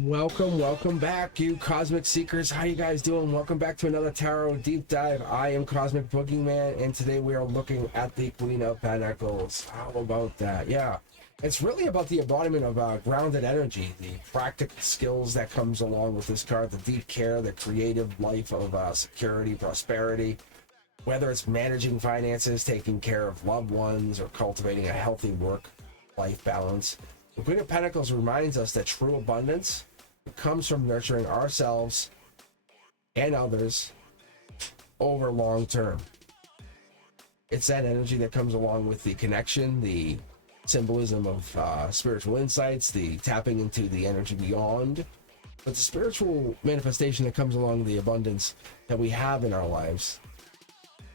Welcome back, you Cosmic Seekers. How you guys doing? Welcome back to another Tarot Deep Dive. I am Cosmic Boogeyman, and today we are looking at the Queen of Pentacles. How about that? Yeah, it's really about the embodiment of grounded energy, the practical skills that comes along with this card, the deep care, the creative life of security, prosperity, whether it's managing finances, taking care of loved ones, or cultivating a healthy work-life balance. The Queen of Pentacles reminds us that true abundance comes from nurturing ourselves and others over long term. It's that energy that comes along with the connection, the symbolism of spiritual insights, the tapping into the energy beyond. But the spiritual manifestation that comes along the abundance that we have in our lives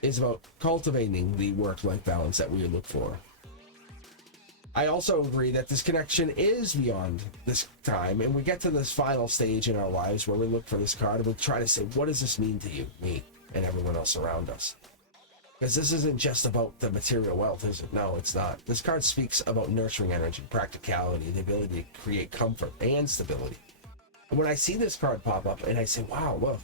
is about cultivating the work-life balance that we look for. I also agree that this connection is beyond this time, and we get to this final stage in our lives where we look for this card and we try to say, what does this mean to you, me, and everyone else around us? Because this isn't just about the material wealth, is it? No, it's not. This card speaks about nurturing energy, practicality, the ability to create comfort and stability. And when I see this card pop up and I say, wow, look,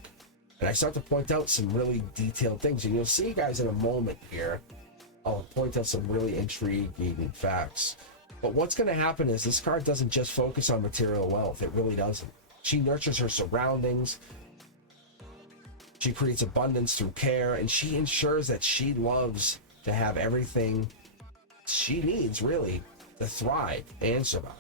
and I start to point out some really detailed things, and you'll see, guys, in a moment here, I'll point out some really intriguing facts. But what's going to happen is this card doesn't just focus on material wealth. It really doesn't. She nurtures her surroundings. She creates abundance through care, and she ensures that she loves to have everything she needs, really, to thrive and survive.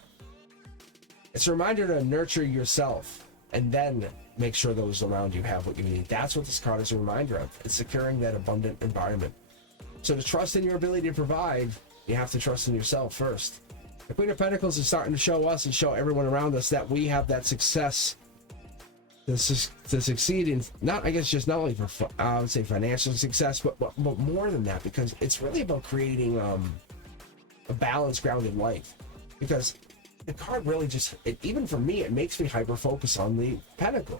It's a reminder to nurture yourself and then make sure those around you have what you need. That's what this card is a reminder of. It's securing that abundant environment. So to trust in your ability to provide, you have to trust in yourself first. The Queen of Pentacles is starting to show us and show everyone around us that we have that success to succeed in, not, I guess, just not only for, I would say, financial success, but more than that, because it's really about creating a balanced, grounded life. Because the card really just, even for me, it makes me hyper-focus on the Pentacle.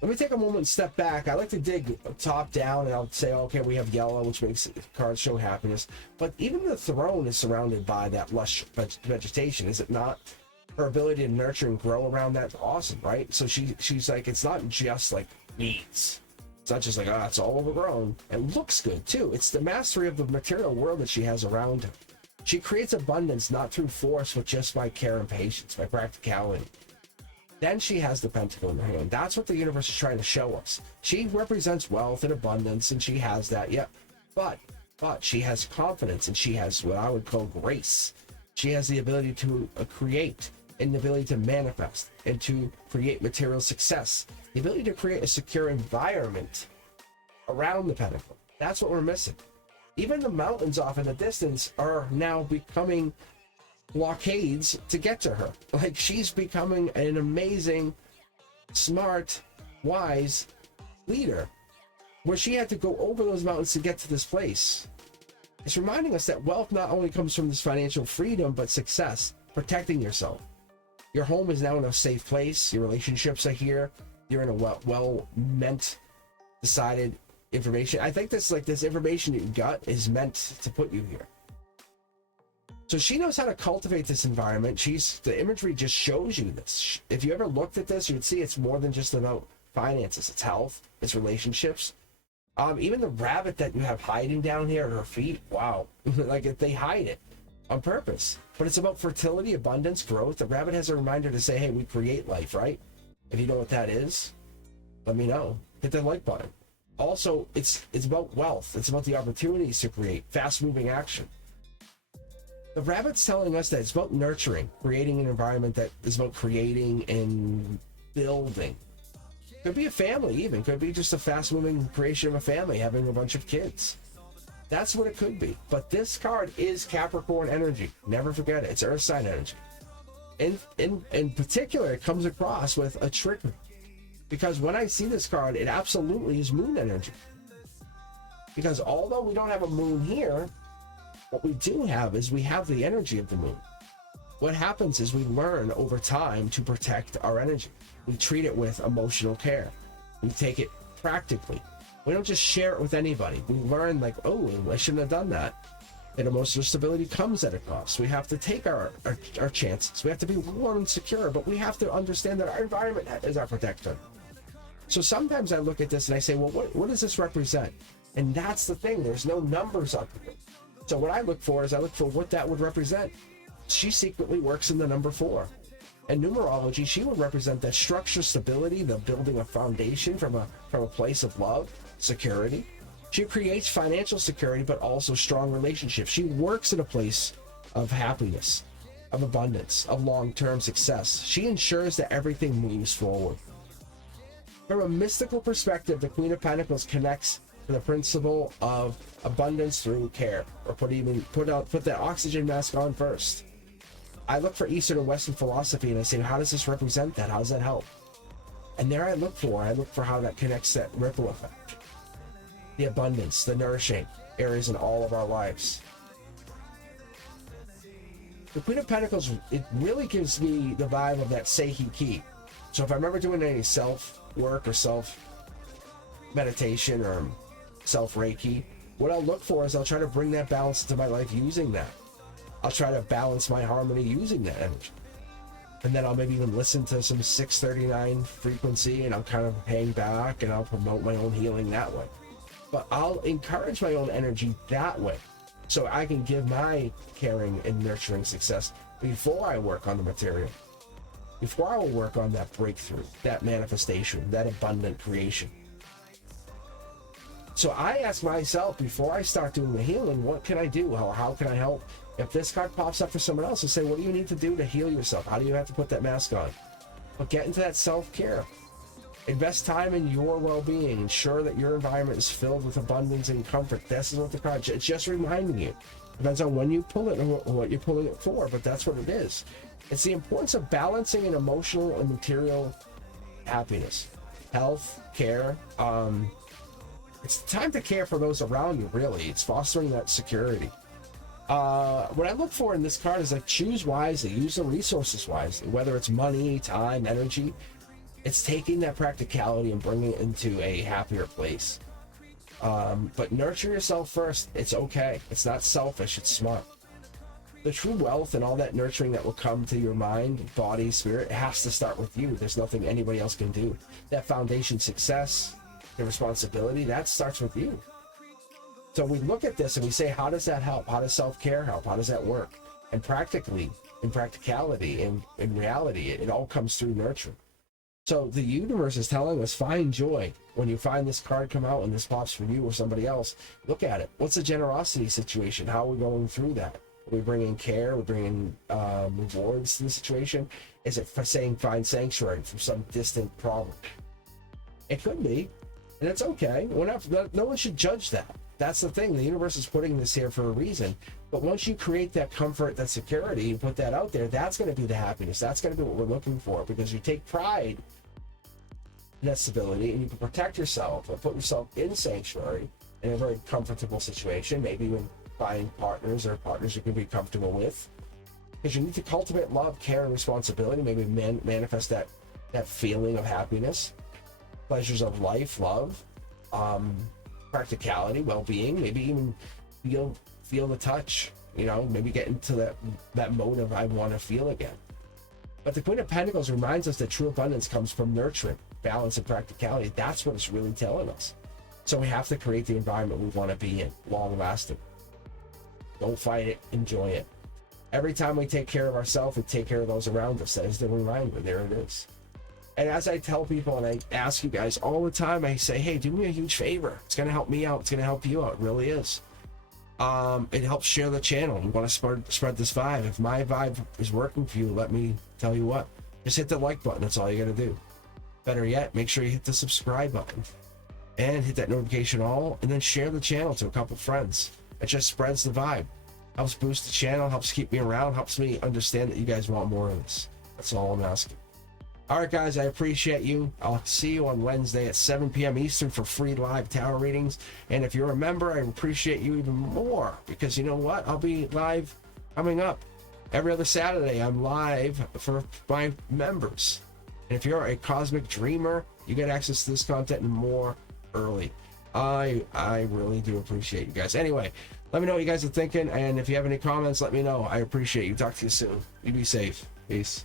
Let me take a moment and step back. I like to dig top down, and I'll say, okay, we have yellow, which makes cards show happiness. But even the throne is surrounded by that lush vegetation, is it not? Her ability to nurture and grow around that's awesome, right? So she's like, it's not just like weeds. It's not just like, oh, it's all overgrown. It looks good too. It's the mastery of the material world that she has around her. She creates abundance not through force, but just by care and patience, by practicality. Then she has the pentacle in her hand. That's what the universe is trying to show us. She represents wealth and abundance, and she has that, yep. But she has confidence, and she has what I would call grace. She has the ability to create, and the ability to manifest, and to create material success. The ability to create a secure environment around the pentacle. That's what we're missing. Even the mountains off in the distance are now becoming blockades to get to her. Like, she's becoming an amazing, smart, wise leader, where she had to go over those mountains to get to this place. It's reminding us that wealth not only comes from this financial freedom, but success, protecting yourself. Your home is now in a safe place. Your relationships are here. You're in a well-meant, decided information. I think this information you got is meant to put you here. So she knows how to cultivate this environment. The imagery just shows you this. If you ever looked at this, you'd see it's more than just about finances. It's health, it's relationships. Even the rabbit that you have hiding down here at her feet, wow. Like, if they hide it on purpose. But it's about fertility, abundance, growth. The rabbit has a reminder to say, hey, we create life, right? If you know what that is, let me know. Hit that like button. Also, it's about wealth. It's about the opportunities to create fast-moving action. The rabbit's telling us that it's about nurturing, creating an environment that is about creating and building. Could be a family even. Could be just a fast-moving creation of a family, having a bunch of kids. That's what it could be. But this card is Capricorn energy. Never forget it. It's Earth sign energy. In particular, it comes across with a trick. Because when I see this card, it absolutely is moon energy. Because although we don't have a moon here, what we do have is we have the energy of the moon. What happens is we learn over time to protect our energy. We treat it with emotional care. We take it practically. We don't just share it with anybody. We learn, like, oh, I shouldn't have done that. And emotional stability comes at a cost. We have to take our chances. We have to be warm and secure, but we have to understand that our environment is our protector. So sometimes I look at this and I say, well, what does this represent? And that's the thing. There's no numbers up here. So what I look for is I look for what that would represent. She secretly works in the number 4. In numerology, she would represent that structure, stability, the building a foundation from a place of love, security. She creates financial security, but also strong relationships. She works in a place of happiness, of abundance, of long-term success. She ensures that everything moves forward. From a mystical perspective, the Queen of Pentacles connects to the principle of abundance through care, or put that oxygen mask on first. I look for Eastern and Western philosophy and I say, how does this represent that? How does that help? And there I look for how that connects that ripple effect. The abundance, the nourishing areas in all of our lives. The Queen of Pentacles, it really gives me the vibe of that Seiki key. So if I remember doing any self-work or self-meditation or self-Reiki, what I'll look for is I'll try to bring that balance into my life using that. I'll try to balance my harmony using that energy. And then I'll maybe even listen to some 639 frequency and I'll kind of hang back and I'll promote my own healing that way. But I'll encourage my own energy that way so I can give my caring and nurturing success before I work on the material, before I will work on that breakthrough, that manifestation, that abundant creation. So I ask myself before I start doing the healing, what can I do? How can I help? If this card pops up for someone else, I say, what do you need to do to heal yourself? How do you have to put that mask on? But get into that self-care. Invest time in your well-being. Ensure that your environment is filled with abundance and comfort. This is what the card, it's just reminding you. Depends on when you pull it and what you're pulling it for, but that's what it is. It's the importance of balancing an emotional and material happiness, health, care. It's time to care for those around you, really. It's fostering that security. What I look for in this card is like choose wisely, use the resources wisely, whether it's money, time, energy. It's taking that practicality and bringing it into a happier place. But nurture yourself first. It's okay. It's not selfish. It's smart. The true wealth and all that nurturing that will come to your mind, body, spirit, it has to start with you. There's nothing anybody else can do. That foundation success, the responsibility, that starts with you. So we look at this and we say, how does that help? How does self-care help? How does that work? And practically, in practicality, in reality, it all comes through nurturing. So the universe is telling us, find joy. When you find this card come out and this pops for you or somebody else, look at it. What's the generosity situation? How are we going through that? Are we bringing care? Are we bringing rewards to the situation? Is it for saying find sanctuary from some distant problem? It could be, and it's okay. No one should judge that. That's the thing. The universe is putting this here for a reason. But once you create that comfort, that security, you put that out there, that's going to be the happiness. That's going to be what we're looking for, because you take pride in that stability and you can protect yourself and put yourself in sanctuary in a very comfortable situation, maybe even find partners or partners you can be comfortable with. Because you need to cultivate love, care, and responsibility, maybe manifest that feeling of happiness, pleasures of life, love, practicality, well-being, maybe even feel the touch, maybe get into that mode of I want to feel again. But the Queen of Pentacles reminds us that true abundance comes from nurturing, balance, and practicality. That's what it's really telling us. So we have to create the environment we want to be in, long-lasting. Don't fight it, enjoy it. Every time we take care of ourselves, we take care of those around us. That is the reminder. There it is. And as I tell people, and I ask you guys all the time, I say, hey, do me a huge favor. It's going to help me out. It's going to help you out. It really is. It helps share the channel. We want to spread this vibe. If my vibe is working for you, let me tell you what. Just hit the like button. That's all you got to do. Better yet, make sure you hit the subscribe button. And hit that notification all. And then share the channel to a couple friends. It just spreads the vibe. Helps boost the channel. Helps keep me around. Helps me understand that you guys want more of this. That's all I'm asking. All right, guys, I appreciate you. I'll see you on Wednesday at 7 p.m. Eastern for free live tarot readings. And if you're a member, I appreciate you even more, because you know what? I'll be live coming up every other Saturday. I'm live for my members. And if you're a cosmic dreamer, you get access to this content and more early. I really do appreciate you guys. Anyway, let me know what you guys are thinking, and if you have any comments, let me know. I appreciate you. Talk to you soon. You be safe. Peace.